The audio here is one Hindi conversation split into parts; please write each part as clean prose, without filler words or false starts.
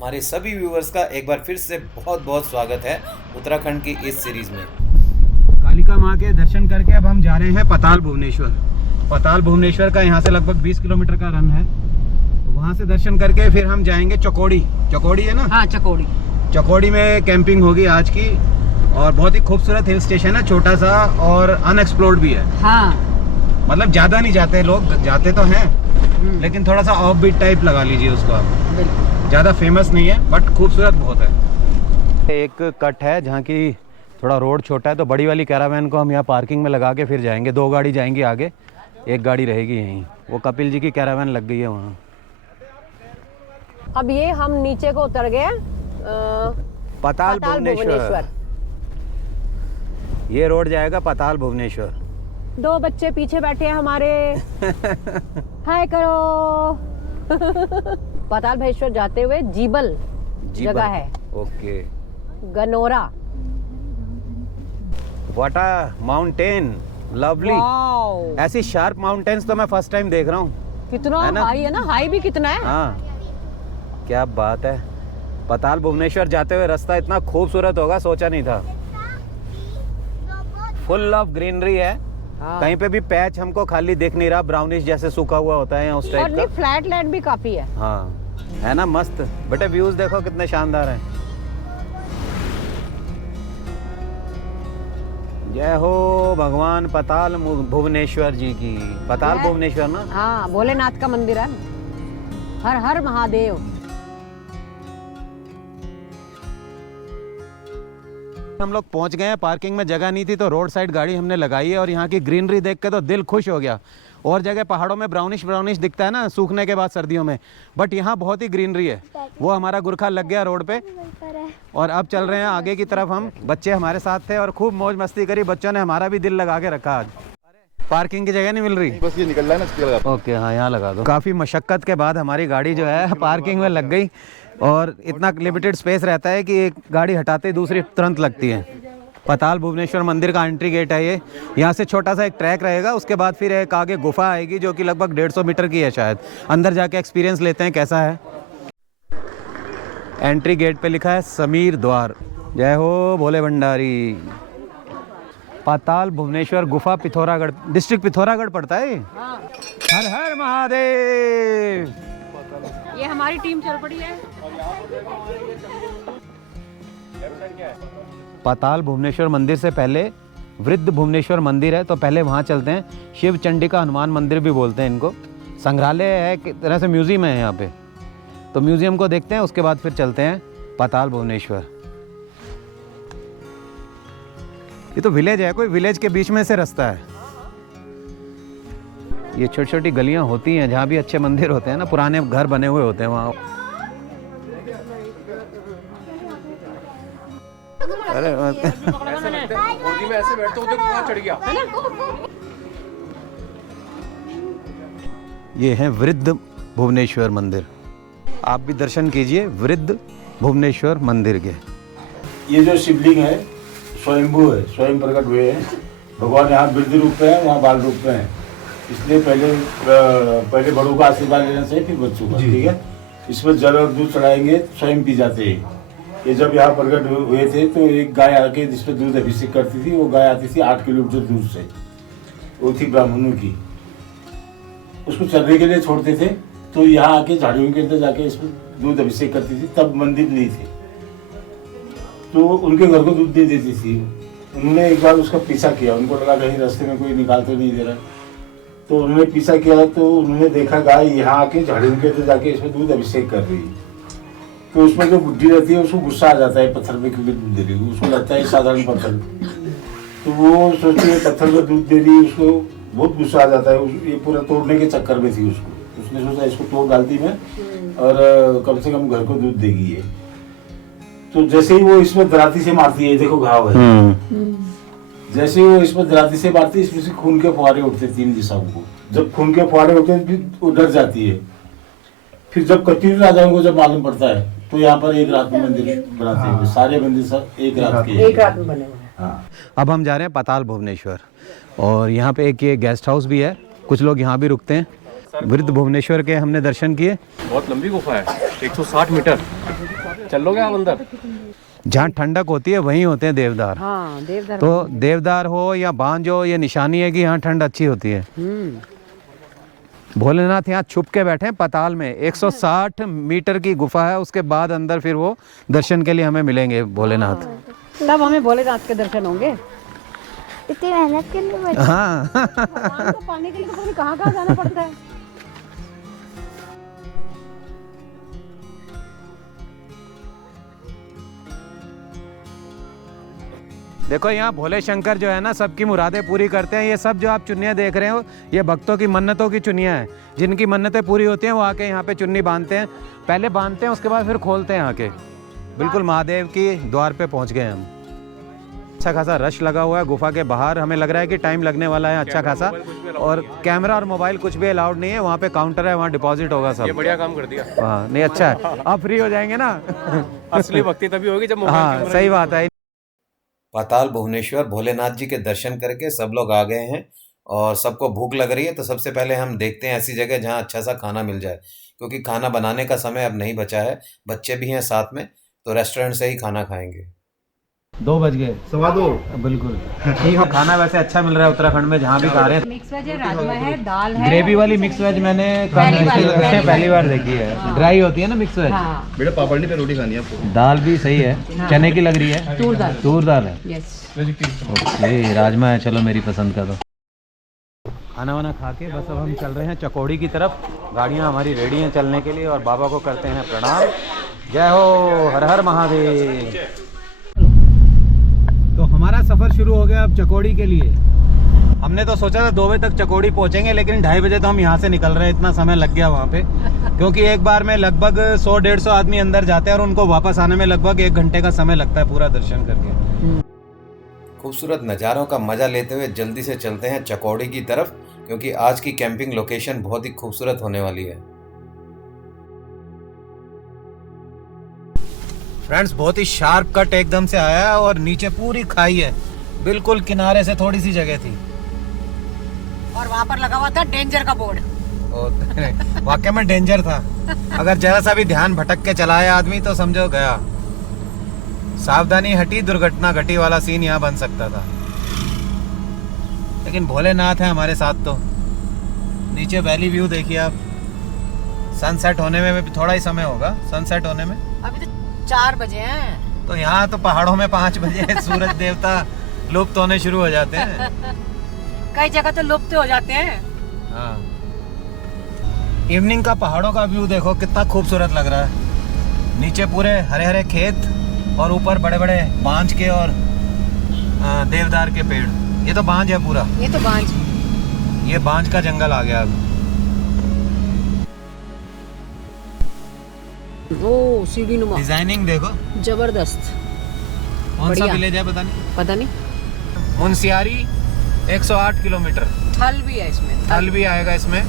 हमारे सभी व्यूवर्स का एक बार फिर से बहुत बहुत स्वागत है उत्तराखंड की इस सीरीज में। कालिका माँ के दर्शन करके अब हम जा रहे हैं पताल भुवनेश्वर। पताल भुवनेश्वर का यहाँ से लगभग 20 किलोमीटर का रन है। तो वहाँ से दर्शन करके फिर हम जाएंगे चकोड़ी। चकोड़ी है ना? हाँ, चकोड़ी। चकोड़ी में कैंपिंग होगी आज की और बहुत ही खूबसूरत हिल स्टेशन है, छोटा सा और अनएक्सप्लोर्ड भी है। हाँ, मतलब ज़्यादा नहीं जाते लोग, जाते तो हैं लेकिन थोड़ा सा ऑफ बीट टाइप लगा लीजिए उसको आप। ज़्यादा फेमस नहीं है बट खूबसूरत बहुत है। एक कट है जहाँ की थोड़ा रोड छोटा है, तो बड़ी वाली कैरावैन को हम यहाँ पार्किंग में लगा के फिर जाएंगे। 2 गाड़ी जाएंगी आगे, 1 गाड़ी रहेगी यहीं। वो कपिल जी की कैरावैन लग गई है वहाँ। अब ये हम नीचे को उतर गए पताल भुवनेश्वर। ये रोड जाएगा पताल भुवनेश्वर। 2 बच्चे पीछे बैठे हैं हमारे। हाय करो। पताल भुवनेश्वर जाते हुए जीबल जगह है। ओके। गनोरा। What a mountain, lovely. ऐसी शार्प माउंटेन्स तो मैं फर्स्ट टाइम देख रहा हूँ। कितना हाई है ना, हाई भी कितना है। हाँ, क्या बात है। पताल भुवनेश्वर जाते हुए रास्ता इतना खूबसूरत होगा सोचा नहीं था। फुल ऑफ ग्रीनरी है। हाँ। कहीं पे भी पैच हमको खाली दिख नहीं रहा, ब्राउनिश जैसे सूखा हुआ होता है उस टाइप का। फ्लैट लैंड भी काफी है। हाँ, है ना मस्त। बेटे व्यूज देखो कितने शानदार हैं। जय हो भगवान पताल भुवनेश्वर जी की। पताल भुवनेश्वर ना? हाँ, भोलेनाथ का मंदिर है। हर हर महादेव। हम लोग पहुंच गए हैं। पार्किंग में जगह नहीं थी तो रोड साइड गाड़ी हमने लगाई है और यहाँ की ग्रीनरी देख के तो दिल खुश हो गया। और जगह पहाड़ों में ब्राउनिश ब्राउनिश दिखता है ना सूखने के बाद सर्दियों में, बट यहाँ बहुत ही ग्रीनरी है। वो हमारा गुरखा लग गया रोड पे और अब चल रहे हैं आगे की तरफ हम। बच्चे हमारे साथ थे और खूब मौज मस्ती करी। बच्चों ने हमारा भी दिल लगा के रखा आज। पार्किंग की जगह नहीं मिल रही, बस ये निकल रहा है ना। ओके, हाँ यहाँ लगा दो। काफ़ी मशक्क़त के बाद हमारी गाड़ी जो है पार्किंग में लग गई और इतना लिमिटेड स्पेस रहता है कि एक गाड़ी हटाते ही दूसरी तुरंत लगती है। पताल भुवनेश्वर मंदिर का एंट्री गेट है ये। यहाँ से छोटा सा एक ट्रैक रहेगा, उसके बाद फिर एक आगे गुफा आएगी जो कि लगभग 150 मीटर की है शायद। अंदर जाके एक्सपीरियंस लेते हैं कैसा है। एंट्री गेट पे लिखा है समीर द्वार। जय हो भोले भंडारी। पताल भुवनेश्वर गुफा पिथौरागढ़, डिस्ट्रिक्ट पिथौरागढ़ पड़ता है। हाँ। हर हर महादेव। ये हमारी टीम चल पड़ी है। पताल भुवनेश्वर मंदिर से पहले वृद्ध भुवनेश्वर मंदिर है, तो पहले वहाँ चलते हैं। शिव चंडिका हनुमान मंदिर भी बोलते हैं इनको। संग्रहालय है, एक तरह से म्यूजियम है यहाँ पे, तो म्यूजियम को देखते हैं, उसके बाद फिर चलते हैं पताल भुवनेश्वर। ये तो विलेज है, कोई विलेज के बीच में से रास्ता है। ये छोटी छोटी गलियां होती हैं जहाँ भी अच्छे मंदिर होते हैं ना, पुराने घर बने हुए होते हैं वहाँ। अरे ऐसे बैठते हो तो चढ़ गया। ये है वृद्ध भुवनेश्वर मंदिर। आप भी दर्शन कीजिए वृद्ध भुवनेश्वर मंदिर के। ये जो शिवलिंग है स्वयंभू है, स्वयं प्रकट हुए हैं भगवान। यहाँ वृद्ध रूप में है, वहाँ बाल रूप में है, इसलिए पहले बड़ों का आशीर्वाद लेना चाहिए फिर बच्चों का। ठीक है। इसमें जल और दूध चढ़ाएंगे, स्वयं पी जाते हैं। ये जब यहाँ प्रकट हुए थे तो एक गाय आके जिसपे दूध अभिषेक करती थी, वो गाय आती थी 8 किलोमीटर दूर से, वो थी ब्राह्मणों की। उसको चरने के लिए छोड़ते थे तो यहाँ आके झाड़ियों के अंदर जाके इसमें दूध अभिषेक करती थी। तब मंदिर नहीं थे तो उनके घर को दूध दे देती थी। उन्होंने एक बार उसका पीछा किया, उनको लगा कहीं रास्ते में कोई निकाल तो नहीं दे रहा, तो उन्होंने पीछा किया तो उन्होंने देखा गाय यहाँ आके झाड़ियों के अंदर जाके इसमें दूध अभिषेक कर रही है। तो उसमें जो बुद्धि रहती है उसको गुस्सा आ जाता है पत्थर में क्यों दूध दे रही है, उसको लगता है साधारण पत्थर। तो वो सोचती है पत्थर में दूध दे रही है, उसको बहुत गुस्सा आ जाता है। ये पूरा तोड़ने के चक्कर में थी उसको, उसने सोचा इसको तोड़ डालती मैं और कम से कम घर को दूध देगी ये। तो जैसे ही वो इसमें दराती से मारती है, देखो घाव है, जैसे ही वो इसमें दराती से मारती है इसमें से खून के फुहारे उठते 3 दिशाओं को। जब खून के फुहारे उठते हैं फिर वो डर जाती है। फिर जब कत्यूर राजाओं को जब मालूम पड़ता है तो यहाँ पर एक रात में मंदिर बनाते हैं। सारे मंदिर सब एक रात में बने हुए हैं। हाँ। अब हम जा रहे हैं पताल भुवनेश्वर और यहाँ पे एक ये गेस्ट हाउस भी है, कुछ लोग यहाँ भी रुकते हैं। वृद्ध भुवनेश्वर के हमने दर्शन किए। बहुत लंबी गुफा है, 160 मीटर। चल लोगे आप अंदर? जहाँ ठंडक होती है वहीं होते हैं देवदार। हाँ देवदार। तो देवदार हो या बांज हो, ये निशानी है कि यहाँ ठंड अच्छी होती है। भोलेनाथ यहाँ छुप के बैठे हैं पाताल में। 160 मीटर की गुफा है, उसके बाद अंदर फिर वो दर्शन के लिए हमें मिलेंगे भोलेनाथ। तब हमें भोलेनाथ के दर्शन होंगे। इतनी मेहनत करनी पड़ती हाँ भगवान को पाने के लिए तो पता नहीं कहाँ जाना पड़ता है। देखो यहाँ भोले शंकर जो है ना सबकी मुरादें पूरी करते हैं। ये सब जो आप चुन्नियाँ देख रहे हो ये भक्तों की मन्नतों की चुन्नियाँ हैं। जिनकी मन्नतें पूरी होती हैं वो आके यहाँ पे चुन्नी बांधते हैं। पहले बांधते हैं उसके बाद फिर खोलते हैं आके। बिल्कुल महादेव की द्वार पे पहुँच गए हम। अच्छा खासा रश लगा हुआ है गुफा के बाहर। हमें लग रहा है कि टाइम लगने वाला है अच्छा खासा। और कैमरा और मोबाइल कुछ भी अलाउड नहीं है। वहाँ पे काउंटर है, वहाँ डिपॉजिट होगा सब। ये बढ़िया काम कर दिया। हाँ नहीं अच्छा है, अब फ्री हो जाएंगे ना। असली भक्ति तभी होगी जब मोबाइल हाँ कैमरा सही बात है। पाताल भुवनेश्वर भोलेनाथ जी के दर्शन करके सब लोग आ गए हैं और सबको भूख लग रही है। तो सबसे पहले हम देखते हैं ऐसी जगह जहाँ अच्छा सा खाना मिल जाए, क्योंकि खाना बनाने का समय अब नहीं बचा है। बच्चे भी हैं साथ में, तो रेस्टोरेंट से ही खाना खाएंगे। 2 बज गए, 2:15 बिल्कुल ठीक है। खाना वैसे अच्छा मिल रहा है उत्तराखंड में जहाँ भी खा रहे हैं। मिक्स वेज है, राजमा है, दाल है। ग्रेवी वाली मिक्स वेज मैंने पहली बार देखी है। ड्राई होती है ना मिक्स वेज। हाँ। बेटा पापड़ पे रोटी खानी है आपको। दाल भी सही है, चने की लग रही है। तूर दाल है। यस। ओके राजमा है, चलो मेरी पसंद का। तो खाना वाना खा के बस अब हम चल रहे हैं चकौड़ी की तरफ। गाड़ियाँ हमारी रेडी हैं चलने के लिए और बाबा को करते हैं प्रणाम। जय हो, हर हर महादेव। तो हमारा सफ़र शुरू हो गया अब चकौड़ी के लिए। हमने तो सोचा था 2 बजे तक चकौड़ी पहुंचेंगे, लेकिन 2:30 बजे तो हम यहाँ से निकल रहे हैं। इतना समय लग गया वहाँ पे, क्योंकि एक बार में लगभग 100-150 आदमी अंदर जाते हैं और उनको वापस आने में लगभग 1 घंटे का समय लगता है पूरा दर्शन करके। खूबसूरत नज़ारों का मज़ा लेते हुए जल्दी से चलते हैं चकौड़ी की तरफ, क्योंकि आज की कैंपिंग लोकेशन बहुत ही खूबसूरत होने वाली है। फ्रेंड्स बहुत ही शार्प कट एकदम से आया है और नीचे पूरी खाई है। बिल्कुल किनारे से थोड़ी सी जगह थी और वहाँ पर लगा हुआ था डेंजर का बोर्ड। वाकई में डेंजर था। अगर जरा सा भी ध्यान भटक के चलाया आदमी तो समझो गया। सावधानी हटी दुर्घटना घटी वाला सीन यहाँ बन सकता था। लेकिन भोलेनाथ है हमारे साथ। तो नीचे वैली व्यू देखिए आप। सनसेट होने में भी थोड़ा ही समय होगा, सनसेट होने में। अभी तो 4 बजे हैं। तो यहाँ तो पहाड़ों में 5 बजे सूरज देवता लुप्त होने शुरू हो जाते हैं। कई जगह तो लुप्त हो जाते हैं। हाँ इवनिंग का पहाड़ों का व्यू देखो कितना खूबसूरत लग रहा है। नीचे पूरे हरे हरे खेत और ऊपर बड़े बड़े बांज के और देवदार के पेड़। ये तो बांज है पूरा। ये तो बांज, ये बांज का जंगल आ गया अब। ओ सीढ़ी नुमा डिजाइनिंग देखो जबरदस्त। कौन सा बढ़िया। विलेज है पता नहीं। मुनस्यारी 108 किलोमीटर। थल भी है इसमें। थल भी आएगा इसमें।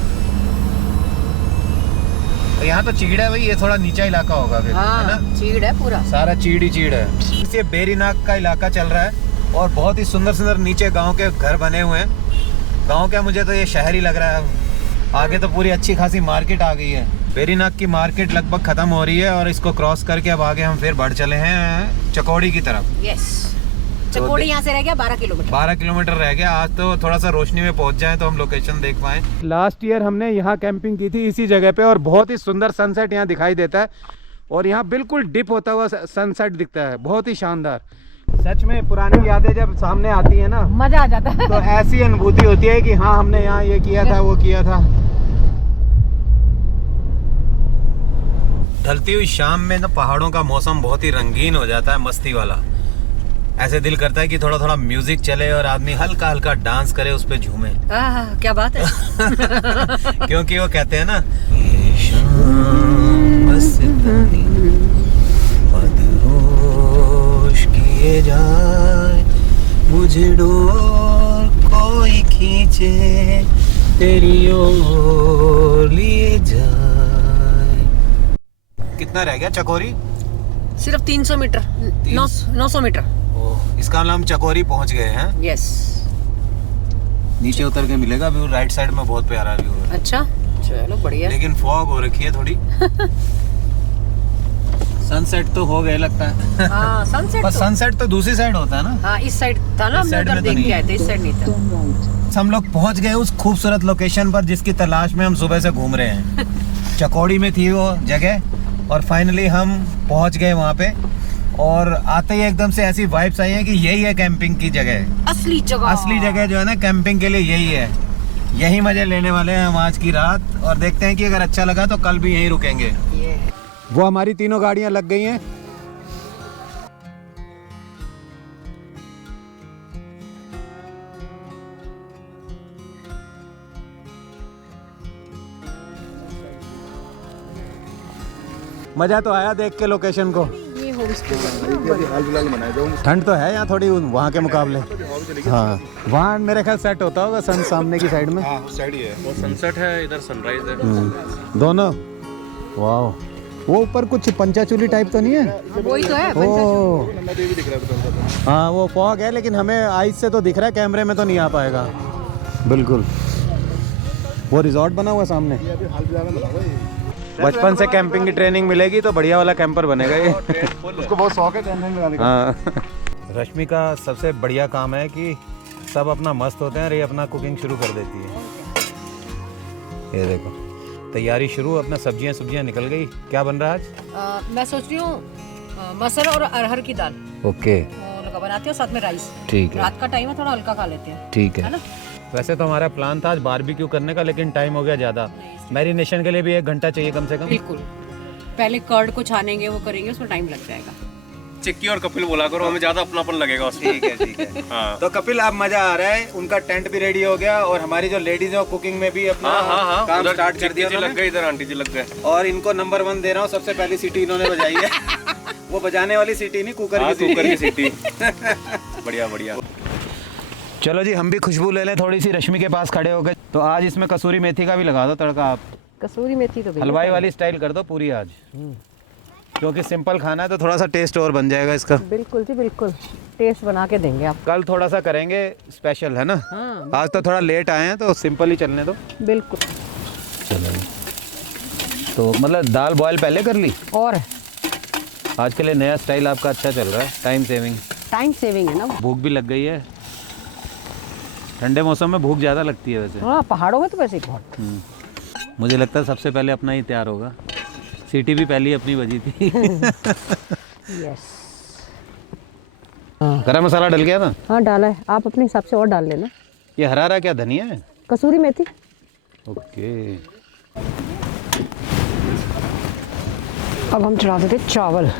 तो यहाँ तो चीड़ है भाई, ये थोड़ा नीचा इलाका होगा फिर, है हाँ ना? चीड़ है पूरा। सारा चीड़ ही चीड़ है। ये बेरीनाग का इलाका चल रहा है और बहुत ही सुंदर सुंदर नीचे गांव के घर बने हुए हैं। गांव क्या, मुझे तो ये शहर ही लग रहा है। आगे तो पूरी अच्छी खासी मार्केट आ गई है। बेरीनाग की मार्केट लगभग खत्म हो रही है और इसको क्रॉस करके अब आगे हम फिर बढ़ चले हैं चकौड़ी की तरफ। यस। चकौड़ी यहाँ से रह गया 12 किलोमीटर। 12 किलोमीटर रह गया। आज तो थोड़ा सा रोशनी में पहुंच जाए तो हम लोकेशन देख पाए। लास्ट ईयर हमने यहाँ कैंपिंग की थी इसी जगह पे और बहुत ही सुंदर सनसेट यहाँ दिखाई देता है और यहाँ बिल्कुल डिप होता हुआ सनसेट दिखता है, बहुत ही शानदार। सच में पुरानी यादें जब सामने आती है ना, मजा आ जाता है। तो ऐसी अनुभूति होती है कि हाँ हमने यहाँ ये किया था, वो किया था। ढलती हुई शाम में ना पहाड़ों का मौसम बहुत ही रंगीन हो जाता है, मस्ती वाला। ऐसे दिल करता है कि थोड़ा थोड़ा म्यूजिक चले और आदमी हल्का हल्का डांस करे, उस पे झूमे। क्या बात है। क्योंकि वो कहते हैं ना, ये शाम मस्तानी मदहोश किए जाए, मुझे डोर कोई खींचे तेरी ओर लिए जाए। कितना रह गया चकोरी? सिर्फ 300 मीटर, 900 मीटर। इसका नाम चकोरी पहुंच गए हैं। यस। नीचे उतर के मिलेगा व्यू, राइट साइड में बहुत प्यारा व्यू है। अच्छा चलो बढ़िया। लेकिन फॉग हो रखी है थोड़ी। सनसेट तो हो गए लगता है। हाँ सनसेट पर सनसेट तो दूसरी साइड होता है ना। हाँ इस साइड था ना, इस हमने साइड उधर में तो देख नहीं के है। आए थे, इस साइड नहीं था। हम लोग पहुंच गए उस खूबसूरत लोकेशन पर जिसकी तलाश में हम सुबह से घूम रहे हैं। चकौड़ी में थी वो जगह और फाइनली हम पहुंच गए वहाँ पे। और आते ही एकदम से ऐसी वाइब्स आई हैं कि यही है कैंपिंग की जगह। असली जगह। असली जगह जो है ना कैंपिंग के लिए यही है। यही मजे लेने वाले हैं हम आज की रात। और देखते हैं कि अगर अच्छा लगा तो कल भी यहीं रुकेंगे। वो हमारी तीनों गाड़ियाँ लग गई हैं। मजा तो आया देख के लोकेशन को। ठंड तो है यहाँ थोड़ी वहाँ के मुकाबले। हाँ वहाँ मेरे ख्याल सेट होता होगा सन सामने की साइड में। साइड ही है, वो सनसेट है, इधर सनराइज है। दोनों। वाह वो ऊपर कुछ पंचाचूली टाइप तो नहीं है? वही तो है। ओ हाँ वो फॉग है, लेकिन हमें आइस से तो दिख रहा है, कैमरे में तो नहीं आ पाएगा। बिल्कुल। वो रिजॉर्ट बना हुआ सामने। बचपन से कैंपिंग की ट्रेनिंग मिलेगी तो बढ़िया वाला कैंपर बनेगा ये। उसको बहुत शौक है कैंपिंग लगाने का। हाँ रश्मि का सबसे बढ़िया काम है कि सब अपना मस्त होते हैं और ये अपना कुकिंग शुरू कर देती है। ये देखो तैयारी शुरू, अपना सब्जियां निकल गई। क्या बन रहा है आज? मैं सोच रही हूँ मटर और अरहर की दाल ओके और बनाती हूँ, साथ में राइस। ठीक है रात का टाइम है, थोड़ा हल्का खा लेते हैं। ठीक है है ना। वैसे तो हमारा प्लान था आज बारबेक्यू करने का, लेकिन टाइम हो गया ज़्यादा। मैरिनेशन के लिए भी 1 घंटा चाहिए कम से कम। बिल्कुल। पहले कर्ड को छानेंगे, वो करेंगे, उसमें टाइम लग जाएगा। चिक्की और कपिल बोला करो, हमें ज्यादा अपनापन लगेगा उसमें। ठीक है हाँ। तो कपिल अब मजा आ रहा है। उनका टेंट भी रेडी हो गया और हमारी जो लेडीज है कुकिंग में भी अपना हाँ, काम उधर स्टार्ट कर दिया चिक्की जी लग उन्होंने। गए, इधर आंटी जी लग गए। और इनको नंबर 1 दे रहा हूँ, सबसे पहली सीटी इन्होंने बजाई है। वो बजाने वाली सीटी नहीं, कुकर हाँ, की सीटी। कुकर की सीटी। बढ़िया बढ़िया। चलो जी हम भी खुशबू ले लें थोड़ी सी रश्मि के पास खड़े हो गए। तो आज इसमें कसूरी मेथी का भी लगा दो तड़का। आप कसूरी मेथी तो हलवाई वाली स्टाइल कर दो पूरी आज, क्योंकि सिंपल खाना है तो थोड़ा सा टेस्ट और बन जाएगा इसका। बिल्कुल जी बिल्कुल, टेस्ट बना के देंगे आप। कल थोड़ा सा करेंगे स्पेशल, है ना। हाँ। आज तो थोड़ा लेट आए हैं तो सिंपल ही चलने दो। बिल्कुल। चलो तो मतलब दाल बॉयल पहले कर ली। और आज के लिए नया स्टाइल आपका अच्छा चल रहा है, टाइम सेविंग। टाइम सेविंग है ना। भूख भी लग गई है, ठंडे मौसम में भूख ज़्यादा लगती है वैसे। हाँ पहाड़ों में तो वैसे ही बहुत। मुझे लगता है सबसे पहले अपना ही तैयार होगा। सीटी भी पहली अपनी बजी थी। यस। गरम मसाला डल गया था। हाँ डाला है, आप अपने हिसाब से और डाल लेना। ये हरा क्या धनिया है? कसूरी मेथी। ओके। अब हम चढ़ा देते चावल।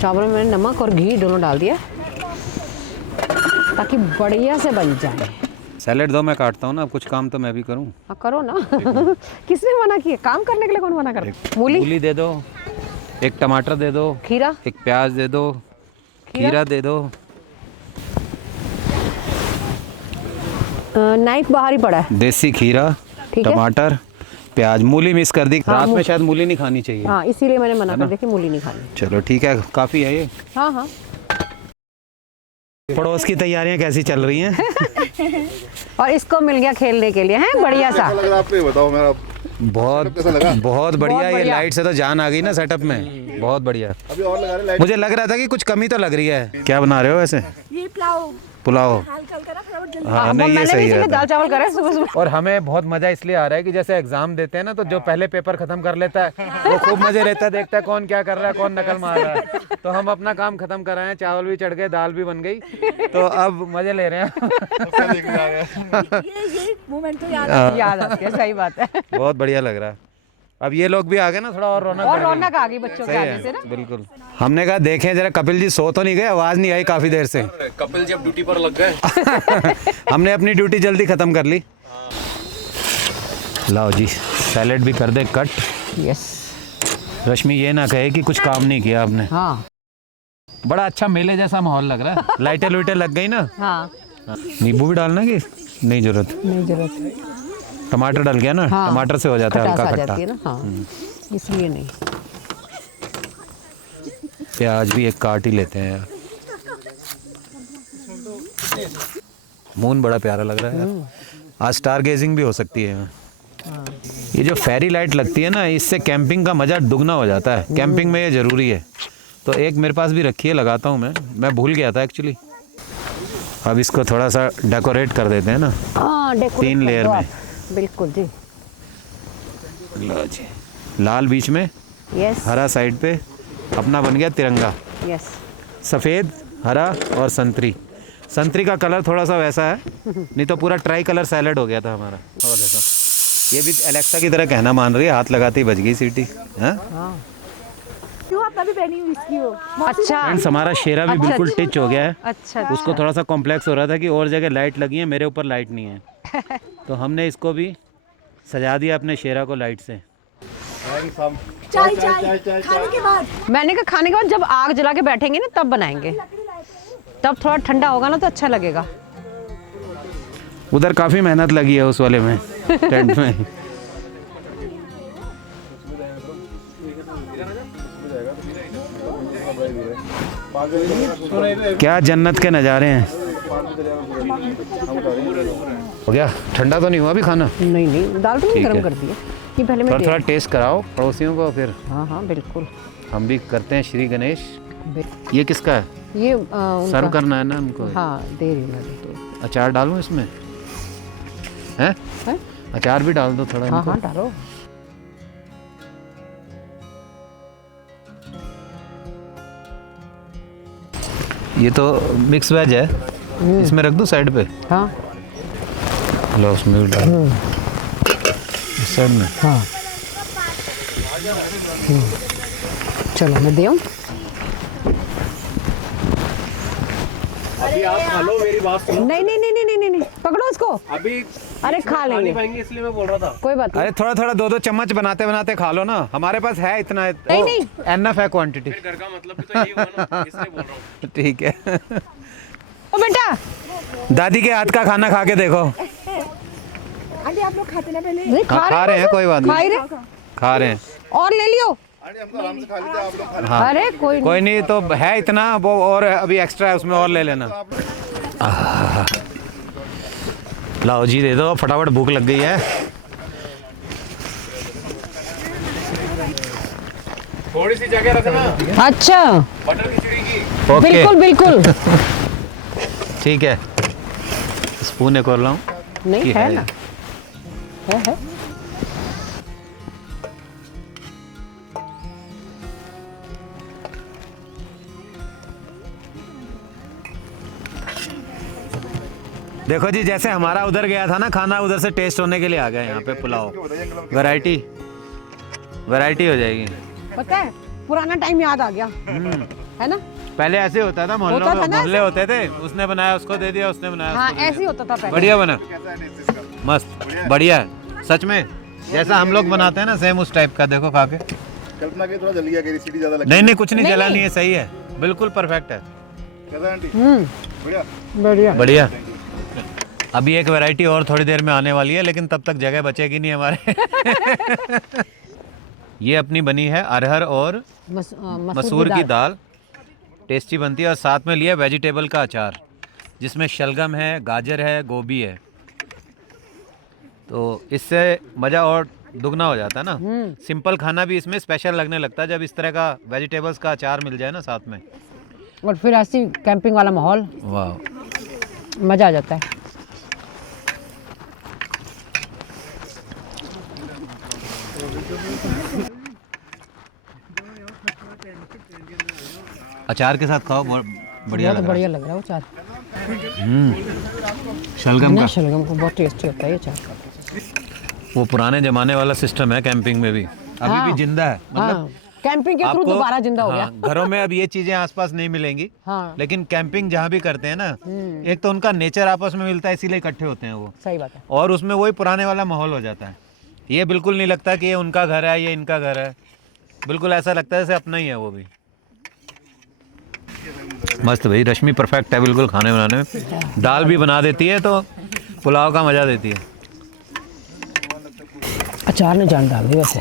चावल में मैंने नमक और घी दोनों डाल दिया ताकि बढ़िया से बन जाए। सैलेड दो, मैं काटता हूँ ना। अब कुछ काम तो मैं भी करूँ। हाँ करो ना। किसने मना किया? काम करने के लिए कौन मना करता? मूली, मूली दे दो, एक टमाटर दे दो, खीरा, एक प्याज दे दो, खीरा दे दो। नाइफ बाहर ही पड़ा है। देसी खीरा, ठीक है। टमाटर, प्याज। मूली मिस कर दी। हाँ, रात में शायद मूली नहीं खानी चाहिए। हाँ इसीलिए मैंने मना कर दिया कि मूली नहीं खानी। चलो ठीक है, काफ़ी है ये। हाँ हाँ। पड़ोस की तैयारियां कैसी चल रही हैं? और इसको मिल गया खेलने के लिए, है बढ़िया सा। लग रहा आपको, ये बताओ मेरा बहुत बढ़िया। ये बढ़िया। लाइट से तो जान आ गई ना सेटअप में। बहुत बढ़िया। अभी और लगा रहे मुझे लग रहा था कि कुछ कमी तो लग रही है। क्या बना रहे हो वैसे? ये पुलाव। हाँ नहीं, ये मैंने भी सही इसीलिए है। दाल चावल करे सुबह सुबह। और हमें बहुत मजा इसलिए आ रहा है कि जैसे एग्जाम देते हैं ना, तो जो पहले पेपर खत्म कर लेता है वो खूब मजे लेता है, देखता है कौन क्या कर रहा है, कौन नकल मार रहा है। तो हम अपना काम खत्म कर रहे हैं, चावल भी चढ़ गए, दाल भी बन गई, तो अब मजे ले रहे हैं। ये मोमेंट तो याद याद आती है, सही बात है। बहुत बढ़िया लग रहा है। अब ये लोग भी आ गए ना, थोड़ा और रौनक और बढ़ गई। रौनक आ गई बच्चों के सही आने से ना। है, बिल्कुल। हमने कहा देखें जरा कपिल जी सो तो नहीं गए, आवाज नहीं आई काफी देर से। कपिल जी अब ड्यूटी पर लग गए। हमने अपनी ड्यूटी जल्दी खत्म कर ली। लाओ जी, सैलेड भी कर दे कट। यस। रश्मि ये ना कहे कि कुछ काम नहीं किया आपने। हाँ बड़ा अच्छा मेले जैसा माहौल लग रहा है। लाइटें लुइटें लग गई ना। हाँ। नींबू भी डालना कि नहीं जरूरत? नहीं जरूरत। टमाटर डल गया ना। हाँ, टमाटर से हो जाता है खटास हल्का आ खट्टा। जाती है ना। हाँ इसलिए नहीं। प्याज भी एक काट ही लेते हैं यार। मून बड़ा प्यारा लग रहा है यार। आज स्टार गेजिंग भी हो सकती है। ये जो फेरी लाइट लगती है ना, इससे कैंपिंग का मज़ा दुगना हो जाता है। कैंपिंग में ये ज़रूरी है। तो एक मेरे पास भी रखी है, लगाता हूँ मैं भूल गया था एक्चुअली। अब इसको थोड़ा सा डेकोरेट कर देते हैं ना, हाँ, डेकोरेट 3 कर लेयर दो में। आप। बिल्कुल जी। लो जी, लाल बीच में, यस हरा साइड पे, अपना बन गया तिरंगा। यस। सफ़ेद, हरा और संतरी। संतरी का कलर थोड़ा सा वैसा है, नहीं तो पूरा ट्राई कलर सैलेड हो गया था हमारा। और देखो, ये भी एलेक्सा की तरह कहना मान रही है, हाथ लगाते ही बज गई सीटी। हाँ अच्छा फ्रेंड्स, हमारा शेरा भी अच्छा, बिल्कुल अच्छा। टिच हो गया है। अच्छा उसको थोड़ा सा कॉम्प्लेक्स हो रहा था कि और जगह लाइट लगी है, मेरे ऊपर लाइट नहीं है। तो हमने इसको भी सजा दिया अपने शेरा को लाइट से। चाय खाने के बाद मैंने कहा खाने के बाद जब आग जला के बैठेंगे ना तब बनाएंगे, तब थोड़ा ठंडा होगा ना तो अच्छा लगेगा। उधर काफ़ी मेहनत लगी है उस वाले में, टेंट में। क्या जन्नत के नज़ारे हैं। हो गया? ठंडा तो नहीं हुआ अभी खाना? नहीं नहीं, दाल तो नहीं ठीक गर्म है। कर दी है कि पहले मैं थोड़ा टेस्ट कराओ पड़ोसियों को, फिर हाँ हाँ बिल्कुल। हम भी करते हैं श्री गणेश। बिल- ये किसका है? ये सर्व करना है ना हमको। हाँ दे रही मैं। अचार डालूं इसमें? हैं? हैं? अचार भी डाल दो थोड़ा हाँ इनको। हाँ डालो। ये तो मिक्स वेज है, इसमें रख दूं साइड पे? हाँ लो उसमें भी डाल, इस साइड में। हाँ चलो मैं दे आऊँ। अभी आप खा लो, मेरी बात सुनो। नहीं नहीं नहीं नहीं नहीं नहीं, पकड़ो उसको। अभी अरे खा खा नहीं लेंगे, पाएंगे इसलिए मैं बोल रहा था। कोई बात नहीं। अरे थोड़ा थोड़ा 2-2 चम्मच बनाते बनाते खा लो ना, हमारे पास है इतना। नहीं, नहीं। एनफ है क्वांटिटी। घर का मतलब भी तो यही हुआ ना, इसलिए बोल रहा हूँ। ठीक है। ओ बेटा, दादी के हाथ का खाना खा के देखो। आंटी आप लोग खाते ना पहले। नहीं हाँ, खा रहे हैं, कोई बात खा ही नहीं, रहे। खा रहे हैं। और ले लियो। हाँ अरे कोई कोई नहीं, तो है इतना वो, और अभी एक्स्ट्रा है उसमें, और ले लेना। आहा। लाओ जी, दे दो, फटाफट भूख लग गई है। थोड़ी सी जगह रखना अच्छा बटर खिचड़ी की। ओके बिल्कुल बिल्कुल। ठीक है। स्पून एक और लाऊं? नहीं ये है है। ना, है। देखो जी, जैसे हमारा उधर गया था ना खाना, उधर से टेस्ट होने के लिए आ गया यहाँ पे पुलाव। वैरायटी हो जाएगी। पता है पुराना टाइम याद आ गया, है ना। पहले ऐसे होता था, मोहल्लों होता था में ना मोहल्ले होते थे, उसने बनाया उसको दे दिया, उसने बनाया हाँ उसको दे ऐसे ही दिया। होता था पहले। बढ़िया बना, मस्त बढ़िया है सच में, जैसा हम लोग बनाते हैं ना सेम उस टाइप का। देखो खा के। कल्पना के थोड़ा जल गया, कि सीटी ज्यादा लगी। नहीं कुछ नहीं नहीं, जला नहीं। नहीं है, सही है, बिल्कुल परफेक्ट है। कैसा है आंटी? बढ़िया। बढ़िया। बढ़िया। अभी एक वैरायटी और थोड़ी देर में आने वाली है, लेकिन तब तक जगह बचेगी नहीं हमारे। ये अपनी बनी है अरहर और मसूर की दाल, टेस्टी बनती है। और साथ में लिया वेजिटेबल का अचार, जिसमें शलगम है, गाजर है, गोभी है। तो इससे मज़ा और दुगना हो जाता है ना। सिंपल खाना भी इसमें स्पेशल लगने लगता है जब इस तरह का वेजिटेबल्स का अचार मिल जाए ना साथ में। और फिर ऐसी कैंपिंग वाला माहौल, वाह। मजा आ जाता है। अचार के साथ खाओ, बहुत बढ़िया बहुत लग रहा बढ़िया लग रहा है वो चार। है। शलगम ना का शलगम को बहुत टेस्टी होता है ये चार। वो पुराने जमाने वाला सिस्टम है कैंपिंग में भी, अभी हाँ। भी जिंदा है। हाँ, कैंपिंग के थ्रू दोबारा जिंदा हो गया। घरों में अब ये चीजें आसपास नहीं मिलेंगी, हाँ लेकिन कैंपिंग जहाँ भी करते हैं ना, एक तो उनका नेचर आपस में मिलता है, इसीलिए इकट्ठे होते हैं वो, सही बात है। और उसमें वही पुराने वाला माहौल हो जाता है। ये बिल्कुल नहीं लगता कि ये उनका घर है, ये इनका घर है, बिल्कुल ऐसा लगता है जैसे अपना ही है वो भी। मस्त भाई, रश्मि परफेक्ट है बिल्कुल खाने बनाने में। दाल भी बना देती है तो पुलाव का मज़ा देती है। अचार ने जान डाल दी वैसे,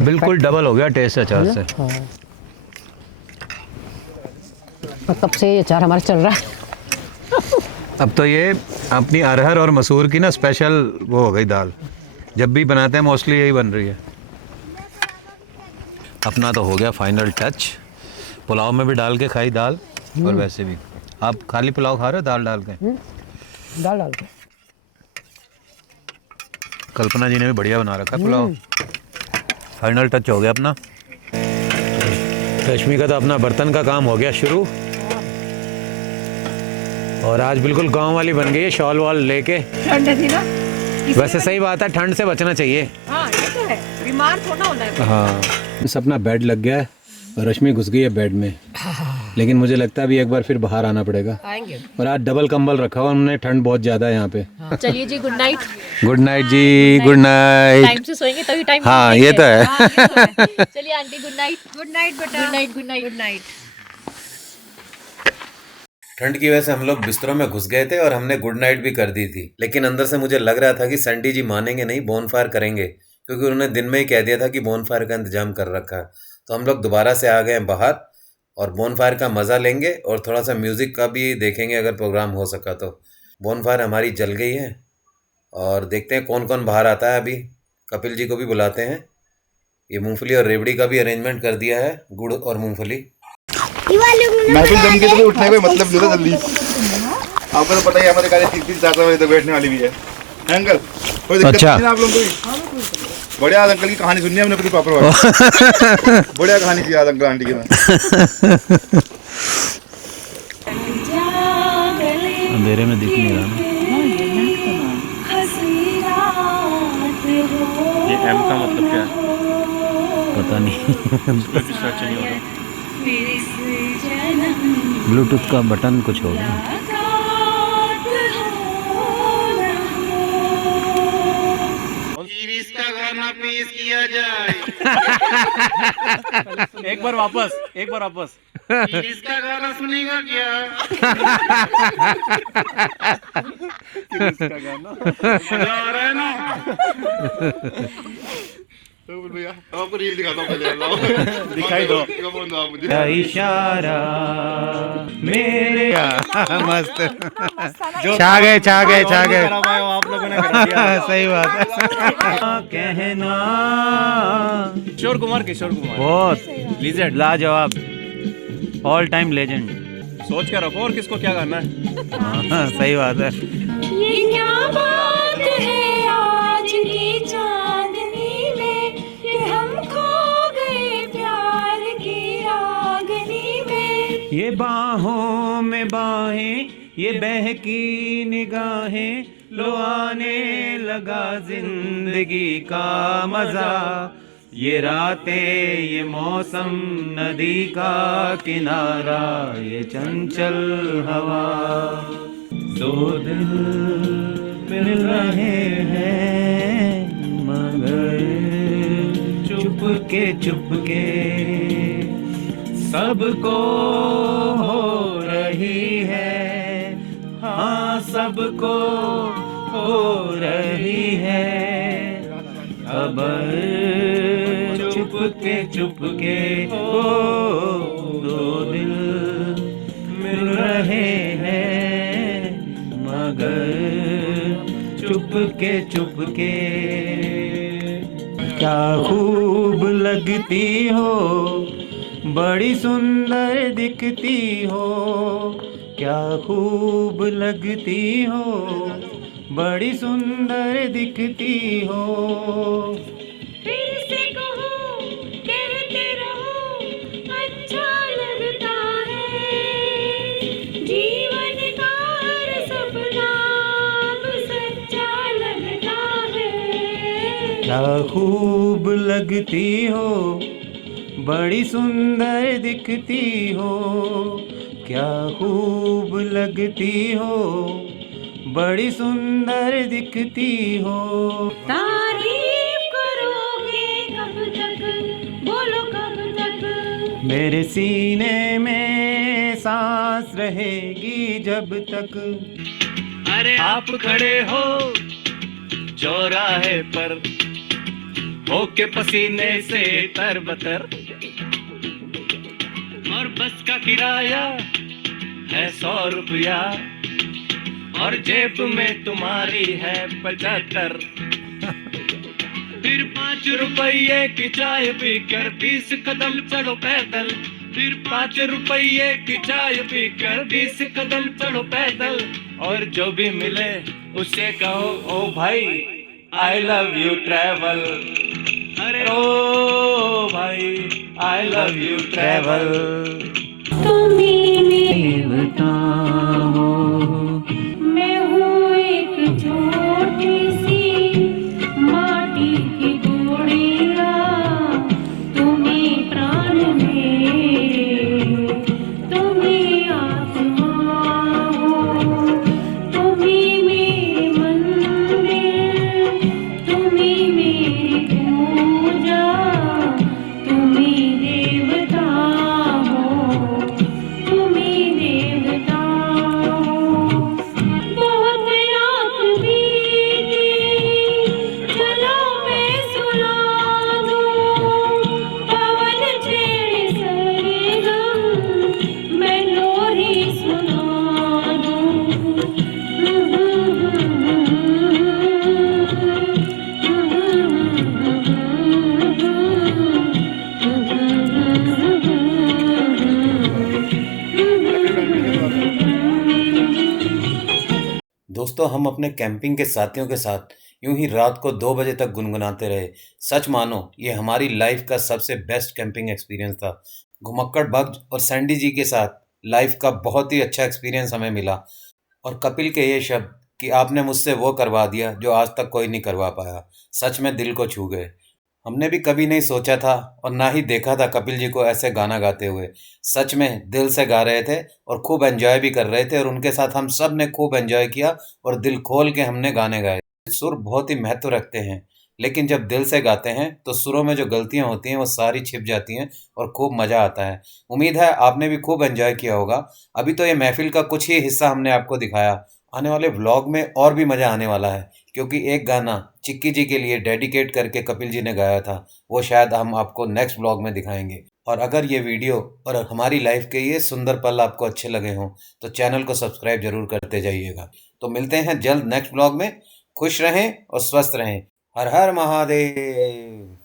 बिल्कुल डबल हो गया टेस्ट अचार से। हाँ। और तब से ये अचार हमारा चल रहा है। अब तो ये अपनी अरहर और मसूर की ना स्पेशल वो हो गई दाल, जब भी बनाते हैं मोस्टली यही बन रही है। अपना तो हो गया फाइनल टच। पुलाव में भी डाल के खाई दाल और वैसे भी। आप खाली पुलाव खा रहे हो दाल डाल के? दाल डाल के। कल्पना जी ने भी बढ़िया बना रखा है पुलाव। फाइनल टच हो गया अपना। रश्मि का तो अपना बर्तन का काम हो गया शुरू। और आज बिल्कुल गांव वाली बन गई है, शॉल वॉल लेके। ठंड थी ना, वैसे सही बात है, ठंड से बचना चाहिए। हाँ ये तो है, बीमार थोड़ा होना है। हाँ, इस अपना बेड लग गया है और रश्मि घुस गई है बेड में। लेकिन मुझे लगता है अभी एक बार फिर बाहर आना पड़ेगा। आएंगे। और आज डबल कंबल रखा हुआ हमने, ठंड बहुत ज़्यादा है यहाँ पे। चलिए जी, गुड नाइट। गुड नाइट जी, गुड नाइट। टाइम से सोएंगे तभी टाइम। हाँ ये तो है। चलिए aunty, good night. Good night बेटा। Good night, good night, good night. ठंड की वजह से हम लोग बिस्तरों में घुस गए थे और हमने गुड नाइट भी कर दी थी। लेकिन अंदर से मुझे लग रहा था कि सैंडी जी मानेंगे नहीं, बोनफायर करेंगे, क्योंकि उन्होंने दिन में ही कह दिया था कि बोनफायर का इंतजाम कर रखा है। तो हम लोग दोबारा से आ गए हैं बाहर और बोनफायर का मज़ा लेंगे और थोड़ा सा म्यूज़िक का भी देखेंगे अगर प्रोग्राम हो सका तो। बोनफायर हमारी जल गई है और देखते हैं कौन कौन बाहर आता है। अभी कपिल जी को भी बुलाते हैं। ये मूंगफली और रेवड़ी का भी अरेंजमेंट कर दिया है, गुड़ और मूंगफली। महफिल जम के तो उठने का मतलब नहीं होता जल्दी। आपको तो पता ही है हमारे गाड़ी 3-4 बजे तो बैठने वाली भी है अंकल। कोई दिक्कत अच्छा। नहीं आप लोगों को? बढ़िया अंकल की कहानी सुननी है हमने अपनी पापड़ वाली। बढ़िया कहानी थी आज अंकल आंटी की। अंधेरे में दिख नहीं रहा ना। ये एम का मतलब क्या है? पता नहीं। कोई भी सर्च नहीं हो रहा। ब्लूटूथ का बटन कुछ होगा। एक बार वापस, एक बार वापस। इसका गाना सुनेगा क्या? इसका गाना मजा आ रहा है ना? तो भैया आपको रील दिखाता हूँ पहले। दिखाई दो। आप मुझे क्या इशारा मेरे। मस्त। छा गए, छा गए, छा गए। आप लोगों ने करा दिया। सही बात है। कहना किशोर कुमार, किशोर कुमार बहुत लीजेंड। लाजवाब, ऑल टाइम लेजेंड। सोच के रखो और किसको क्या करना है। हाँ सही बात है। ये क्या बात है आज की चांदनी में कि हम खो गए प्यार की रागनी में। ये बाहों में बाहें, ये बहकी निगाहें, लो आने लगा जिंदगी का मजा। ये रातें, ये मौसम, नदी का किनारा, ये चंचल हवा, दो दिल मिल रहे हैं मगर चुपके सबको हो रही है। हाँ सबको हो रही है खबर, चुपके हो दो दिल मिल रहे हैं मगर चुपके। क्या खूब लगती हो, बड़ी सुंदर दिखती हो। क्या खूब लगती हो, बड़ी सुंदर दिखती हो। फिर से कहो, कहते रहो, अच्छा लगता है। जीवन का हर सपना अब सच्चा लगता है। क्या खूब लगती हो, बड़ी सुंदर दिखती हो। क्या खूब लगती हो, बड़ी सुंदर दिखती हो। तारीफ करोगे कब तक, बोलो कब तक। मेरे सीने में सांस रहेगी जब तक। अरे आप खड़े हो चौराहे पर, होके पसीने से तरबतर, और बस का किराया है 100 रुपया, और जेब में तुम्हारी है 75। फिर 5 रुपये की चाय पीकर 20 कदम चलो पैदल, फिर 5 रुपये की चाय पीकर 20 कदम चलो पैदल, और जो भी मिले उससे कहो ओ भाई आई लव यू ट्रैवल, अरे ओ भाई आई लव यू ट्रैवल। तुम्ही देवता हो, मैं हूँ एक छोटी सी माटी की गुड़िया, तुम्ही प्राण मेरे, तुम्ही आत्मा हो, तुम्ही मेरे मंदिर, तुम्ही मेरी पूजा, तुम्ही देवता हो, तुम्ही देवता हो। बहुत रात बीती, चलो मैं सुना दूं, पवन छेड़े सरगम, मैं लोरी सुना दूं। दोस्तों, हम अपने कैंपिंग के साथियों के साथ यूं ही रात को 2 बजे तक गुनगुनाते रहे। सच मानो ये हमारी लाइफ का सबसे बेस्ट कैंपिंग एक्सपीरियंस था। घुमक्कड़ भक्त और सैंडी जी के साथ लाइफ का बहुत ही अच्छा एक्सपीरियंस हमें मिला। और कपिल के ये शब्द कि आपने मुझसे वो करवा दिया जो आज तक कोई नहीं करवा पाया, सच में दिल को छू गए। हमने भी कभी नहीं सोचा था और ना ही देखा था कपिल जी को ऐसे गाना गाते हुए। सच में दिल से गा रहे थे और खूब एंजॉय भी कर रहे थे, और उनके साथ हम सब ने खूब एंजॉय किया और दिल खोल के हमने गाने गाए। सुर बहुत ही महत्व रखते हैं, लेकिन जब दिल से गाते हैं तो सुरों में जो गलतियां होती हैं वो सारी छिप जाती हैं और खूब मज़ा आता है। उम्मीद है आपने भी खूब एंजॉय किया होगा। अभी तो ये महफिल का कुछ ही हिस्सा हमने आपको दिखाया। आने वाले व्लॉग में और भी मज़ा आने वाला है, क्योंकि एक गाना चिक्की जी के लिए डेडिकेट करके कपिल जी ने गाया था, वो शायद हम आपको नेक्स्ट व्लॉग में दिखाएंगे। और अगर ये वीडियो और हमारी लाइफ के ये सुंदर पल आपको अच्छे लगे हों तो चैनल को सब्सक्राइब जरूर करते जाइएगा। तो मिलते हैं जल्द नेक्स्ट व्लॉग में। खुश रहें और स्वस्थ रहें। हर हर महादेव।